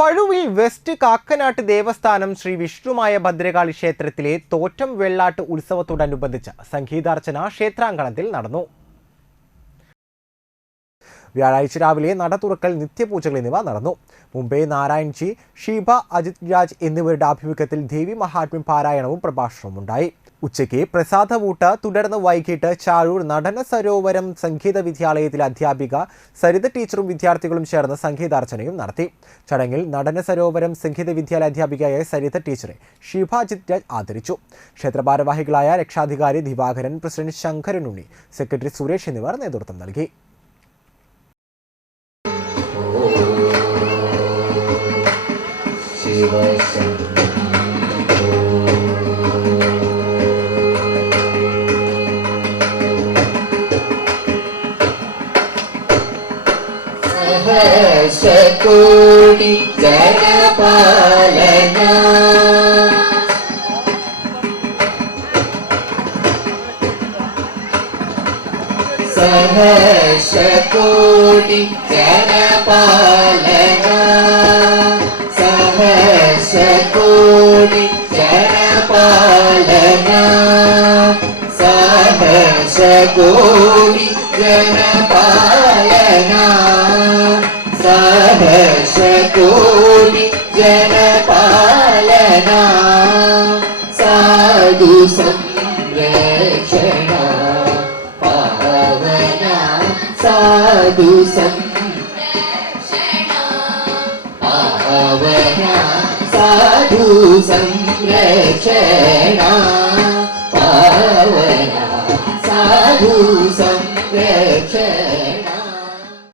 Pazhuvil west കാക്കനാട്ട് ദേവസ്ഥാനം ശ്രീ വിഷ്ണുമായ ഭദ്രകാളി ക്ഷേത്രത്തിലെ തോറ്റം വെള്ളാട്ട് ഉത്സവത്തോടനുബന്ധിച്ച് സംഗീതാർച്ചന ക്ഷേത്രാങ്കണത്തിൽ നടന്നു. വ്യാഴാഴ്ച രാവിലെ നട തുറക്കൽ, നിത്യപൂജകൾ എന്നിവ നടന്നു. മുംബൈ നാരായൺജി, ഷീബ അജിത് രാജ് എന്നിവരുടെ ആഭിമുഖ്യത്തിൽ ദേവി മഹാത്മ്യം പാരായണവും പ്രഭാഷണവും ഉണ്ടായി. ഉച്ചയ്ക്ക് പ്രസാദവൂട്ട്, തുടർന്ന് വൈകിട്ട് ചാഴൂർ നടന സരോവരം സംഗീത വിദ്യാലയത്തിലെ അധ്യാപിക സരിത ടീച്ചറും വിദ്യാർത്ഥികളും ചേർന്ന് സംഗീതാർച്ചനയും നടത്തി. ചടങ്ങിൽ നടന സരോവരം സംഗീത വിദ്യാലയ അധ്യാപികയായ സരിത ടീച്ചറെ ഷീബ അജിത് രാജ് ആദരിച്ചു. ക്ഷേത്ര ഭാരവാഹികളായ രക്ഷാധികാരി ദിവാകരൻ, പ്രസിഡന്റ് ശങ്കരൻ ഉണ്ണി, സെക്രട്ടറി സുരേഷ് എന്നിവർ നേതൃത്വം നൽകി. सहस्रकोटि जनपालना सहस्रकोटि जनपालना सहस्रकोटि जनपालना सहस्रकोटि जनपालना सहस्रकोटि जनपालना साधु संरक्षणा पावना साधु संरक्षणा पावना साधु संरक्षणा